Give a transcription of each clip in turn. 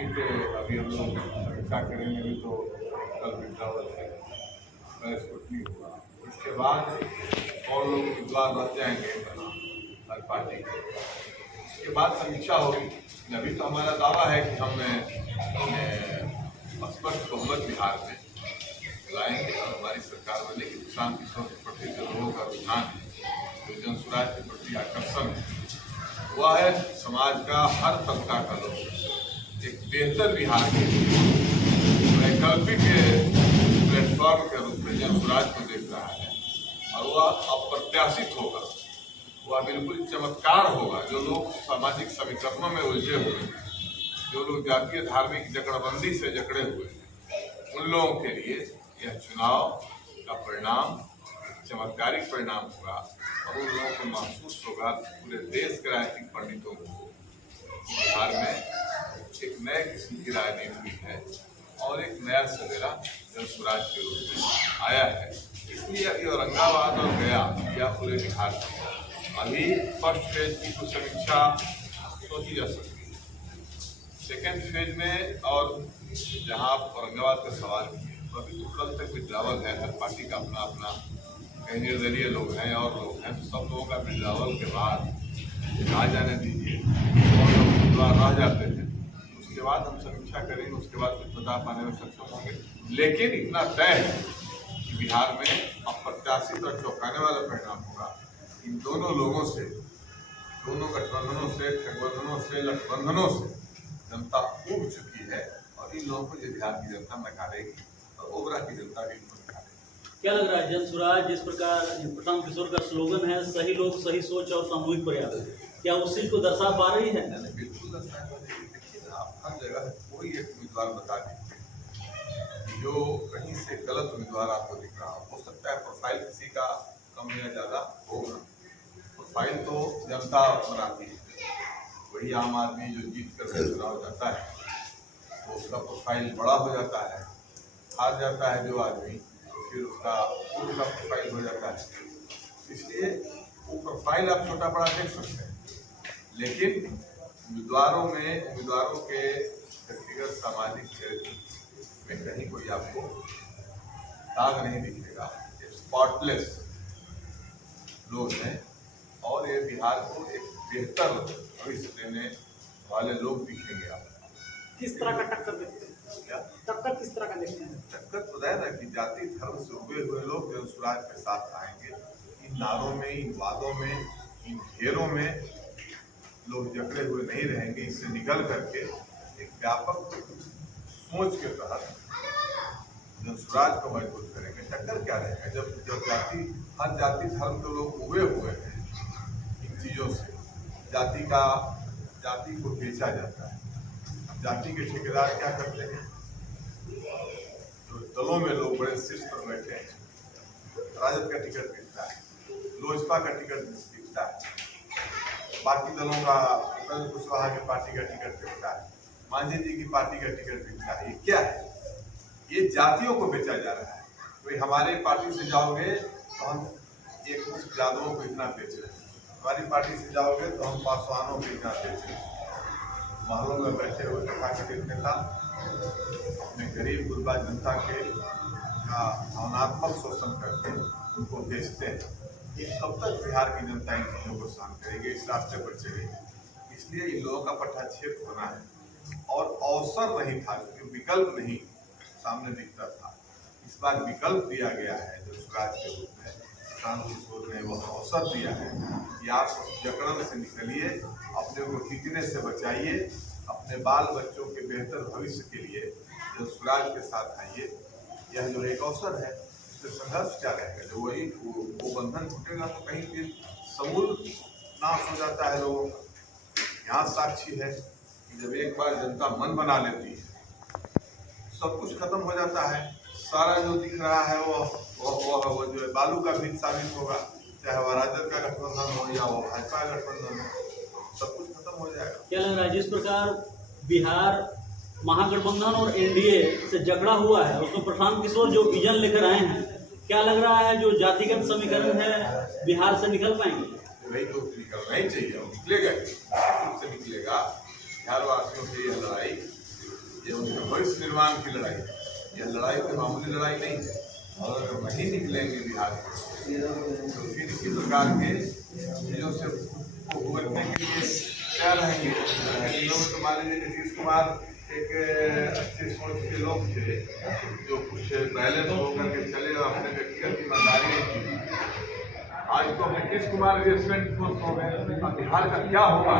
सीटें अभी हम लोग समीक्षा करेंगे, भी तो कल विड्रावल है, स्कूटनी हुआ, इसके बाद और लोग उम्मीदवार बन जाएंगे हर पार्टी के, उसके बाद समीक्षा होगी। अभी तो हमारा दावा है कि हम स्पष्ट बहुमत बिहार में लाएंगे और हमारी सरकार बनेगी। किसान किशोर के प्रति जो लोगों का रुझान है, जो जन स्वराज के प्रति आकर्षण है, वह है समाज का हर तबका का लोग एक बेहतर बिहार के वैकल्पिक प्लेटफॉर्म के रूप में जन स्वराज को देख रहा है, और वह अप्रत्याशित होगा, वह बिल्कुल चमत्कार होगा। जो लोग सामाजिक समीकरणों में उलझे हुए हैं, जो लोग जातीय धार्मिक जकड़बंदी से जकड़े हुए हैं, उन लोगों के लिए यह चुनाव का परिणाम चमत्कारिक परिणाम होगा, और उन लोगों को महसूस होगा, पूरे देश के राजनीतिक पंडितों को बिहार में एक नए किस्म की राजनीति है और एक नया सवेरा जन स्वराज के रूप में आया है। इसलिए अभी औरंगाबाद और गया या पूरे बिहार में अभी फर्स्ट फेज की कुछ समीक्षा सोची जा सकती है। सेकेंड फेज में, और जहां आप औरंगाबाद का सवाल किए, तो अभी तो कल तक विड्रावल है, हर पार्टी का अपना अपना, कई निर्दलीय लोग हैं और लोग हैं, तो सब लोगों का विड्रावल के बाद आ जाने दीजिए, और लोग उम्मीदवार रह जाते हैं, उसके बाद हम समीक्षा करेंगे, उसके बाद कुछ बता पाने में सक्षम होंगे। लेकिन इतना तय है कि बिहार में अप्रत्याशित और चौंकाने वाला परिणाम होगा। इन दोनों लोगों से, दोनों गठबंधनों से, गठबंधनों से, गठबंधनों से जनता उब चुकी है, और इन लोगों को बिहार की जनता नकारेगी और ओबरा की जनता भी इनको नकारेगी। क्या लग रहा है जन स्वराज जिस प्रकार प्रशांत किशोर का स्लोगन है, सही लोग सही सोच और सामूहिक प्रयास, क्या उस चीज को दर्शा पा रही है? बिल्कुल दर्शा पा रही है। देखिए ना, आप हर जगह कोई एक उम्मीदवार बता दीजिए जो कहीं से गलत उम्मीदवार आपको दिख रहा हो सकता है प्रोफाइल किसी का कम या ज्यादा होगा, प्रोफाइल तो जनता बनाती है। वही आम आदमी जो जीत कर चुनाव जाता है तो उसका प्रोफाइल बड़ा हो जाता है, हार जाता है जो आदमी, फिर उसका पूरा प्रोफाइल हो जाता है। इसलिए वो प्रोफाइल आप छोटा बड़ा देख सकते हैं, लेकिन उम्मीदवारों के व्यक्तिगत सामाजिक चरित्र में कहीं कोई आपको दाग नहीं दिखेगा। स्पॉटलेस लोग हैं, और ये बिहार को एक बेहतर भविष्य देने वाले लोग दिखेंगे आपको। किस तरह का टक्कर देखते हैं? क्या टक्कर किस तरह का देखते हैं? टक्कर तो है ना कि जाति धर्म से उभे हुए लोग जन स्वराज के साथ आएंगे। इन नारों में, इन वादों में, इन घेरों में लोग जकड़े हुए नहीं रहेंगे। इससे निकल करके एक व्यापक सोच के तहत जन स्वराज को मजबूत करेंगे। टक्कर क्या रहेगा? जब हर जाति धर्म के लोग उभे हुए हैं, इन चीजों से जाति को बेचा जाता है। जाति के ठेकेदार क्या करते हैं? जो दलों में लोग बड़े शीर्ष पर बैठे हैं, राजद का टिकट बिकता है, लोजपा का टिकट बिकता है, बाकी दलों का, उपेंद्र कुशवाहा की पार्टी का टिकट बिकता है, मांझी जी की पार्टी का टिकट बिकता है। ये क्या है? ये जातियों को बेचा जा रहा है। कोई हमारे पार्टी से जाओगे तो हम एक कुछ यादवों को इतना बेच रहे हैं, हमारी पार्टी से जाओगे तो हम पासवानों को इतना बेच रहे हैं। महलों में बैठे हुए तथाकथित नेता अपने गरीब गुरबा जनता के का भावनात्मक शोषण करके उनको बेचते हैं। ये कब तक बिहार की जनता इन चीजों को सहन करेगी? इस रास्ते पर चलेगी। इसलिए इन लोगों का पटाक्षेप होना है, और अवसर नहीं था, क्योंकि विकल्प नहीं सामने दिखता था। इस बार विकल्प दिया गया है जो स्वराज के रूप में प्रशांत किशोर ने वो अवसर दिया है कि आप जकड़न से निकलिए, अपने को खींचने से बचाइए, अपने बाल बच्चों के बेहतर भविष्य के लिए जो स्वराज के साथ आइए। यह जो एक अवसर है, इससे संघर्ष क्या रहेगा? जो वो बंधन टूटेगा तो कहीं फिर समूल नाश हो जाता है लोगों का। यहाँ साक्षी है कि जब एक बार जनता मन बना लेती है, सब कुछ खत्म हो जाता है। सारा जो दिख रहा है वो जो है बालू का बीज साबित होगा, चाहे वह राजद का गठबंधन हो या वो भाजपा का गठबंधन हो, सब कुछ खत्म हो जाएगा। क्या लग रहा है जिस प्रकार बिहार महागठबंधन और एनडीए से झगड़ा हुआ है, उसमें प्रशांत किशोर जो विजन लेकर आए हैं, क्या लग रहा है जो जातिगत समीकरण है बिहार से निकल पाएंगे? वही तो निकलना ही चाहिए, निकलेगा, निकलेगा। बिहार वासियों की यह लड़ाई भविष्य निर्माण की लड़ाई है। यह लड़ाई कोई मामूली लड़ाई नहीं है। और अगर नहीं निकलेंगे बिहार से तो फिर इसी प्रकार के चीज़ों से भुगतने के लिए तैयार रहेंगे। लोग तो मान लीजिए नीतीश कुमार एक अच्छे सोच के लोग थे जो कुछ पहले तो होकर के चले और अपने व्यक्तिगत ईमानदारी नहीं की। आज तो नीतीश कुमार भी स्टूडेंट फोर्स हो गए। अब बिहार का क्या होगा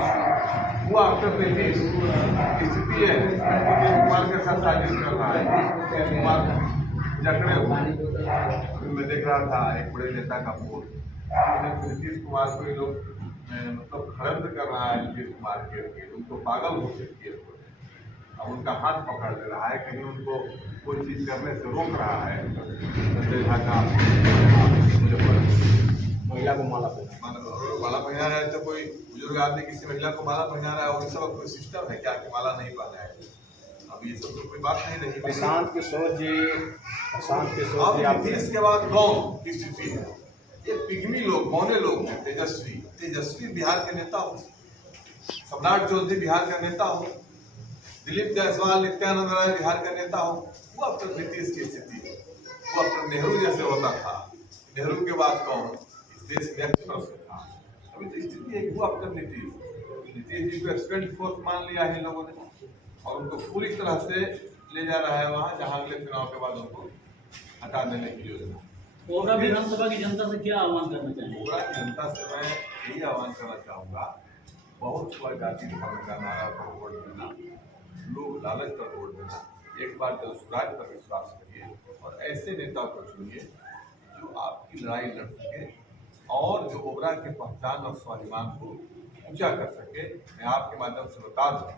वो आफ्टर नीतीश स्थिति है। नीतीश कुमार के साथ साजिश कर रहा है। नीतीश कुमार जकड़े हुए मैं देख रहा था एक बड़े नेता का पोस्ट, नीतीश कुमार को ये लोग मतलब खड़ंद कर रहा है। नीतीश कुमार के उनको पागल घोषित किए हुए, अब उनका हाथ पकड़ ले रहा है, कहीं उनको कोई चीज करने से रोक रहा है। संजय झा का महिला को माला पहना रहा है तो कोई बुजुर्ग आदमी किसी महिला को माला पहना रहा है और सब कोई सिस्टम है क्या कि माला नहीं पहना है? अब ये सब तो कोई बात नहीं रही। प्रशांत किशोर जी अब नीतीश के बाद कौन की स्थिति है? ये पिग्मी लोग, मौने लोग हैं। तेजस्वी बिहार के नेता हो, सम्राट चौधरी बिहार का नेता हो, दिलीप जायसवाल, नित्यानंद राय बिहार का नेता हो, वो अब तक नीतीश की स्थिति है। वो अब तक नेहरू जैसे होता था। नेहरू के बाद कौन इस देश में एक्सपर्ट था? अभी तो स्थिति है कि वो अब तक नीतीश जी को एक्सपेंड फोर्स मान लिया है इन लोगों ने और उनको पूरी तरह से ले जा रहा है वहाँ जहाँ अगले चुनाव के बाद उनको हटा देने की योजना। कोबरा विधानसभा की जनता से क्या आह्वान करना चाहेंगे? कोबरा की जनता से मैं यही आह्वान करना चाहूँगा, बहुत हुआ जाति धर्म का नारा पर वोट देना, लोग लालच पर वोट देना। एक बार जल स्वराज पर विश्वास करिए और ऐसे नेता को चुनिए जो आपकी लड़ाई लड़ सके और जो कोबरा की पहचान और स्वाभिमान को ऊंचा कर सके। मैं आपके माध्यम से बता दूं,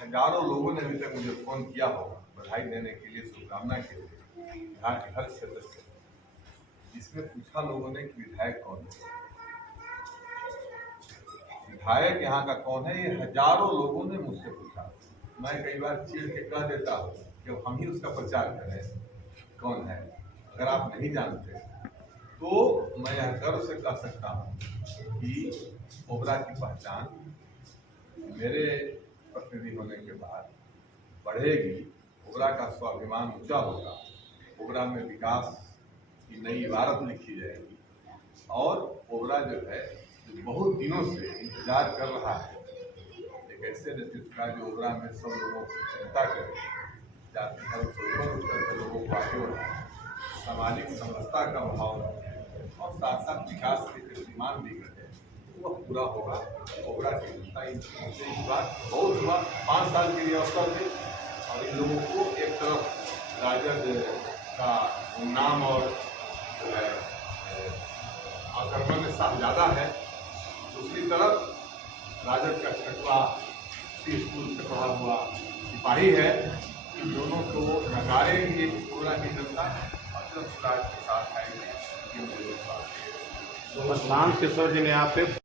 हजारों लोगों ने अभी तक मुझे फोन किया होगा बधाई देने के लिए, शुभकामना के लिए बिहार के हर क्षेत्र से। जिसमें पूछा लोगों ने कि विधायक कौन है, विधायक यहाँ का कौन है, ये हजारों लोगों ने मुझसे पूछा। मैं कई बार चिढ़ के कह देता हूँ कि हम ही उसका प्रचार करें कौन है। अगर आप नहीं जानते तो मैं यह गर्व से कह सकता हूँ कि कोबरा की पहचान मेरे प्रतिनिधि होने के बाद बढ़ेगी, कोबरा का स्वाभिमान ऊंचा होगा, कोबरा में विकास की नई इबारत लिखी जाएगी और कोबरा जो है जो बहुत दिनों से इंतजार कर रहा है एक ऐसे नेतृत्व का जो कोबरा में सब लोगों की चिंता करे, जाति धर्म से ऊपर उठ करके लोगों को आगे बढ़ाए, सामाजिक समरसता का भाव रहे और साथ साथ विकास के कीर्तिमान भी रहे, वह पूरा होगा। कोबरा की जनता इस बात बहुत हुआ 5 साल के लिए अवसर थे और इन लोगों को एक तरफ राजद का नाम और जो है आक्रमण में साहबजादा है, दूसरी तरफ राजद का छठवा स्कूल से पढ़ा हुआ सिपाही है। इन दोनों को नकारेंगे कोबरा की जनता और जब स्वराज के साथ आएंगे ये मुझे विश्वास है। प्रशांत किशोर जी ने यहाँ पे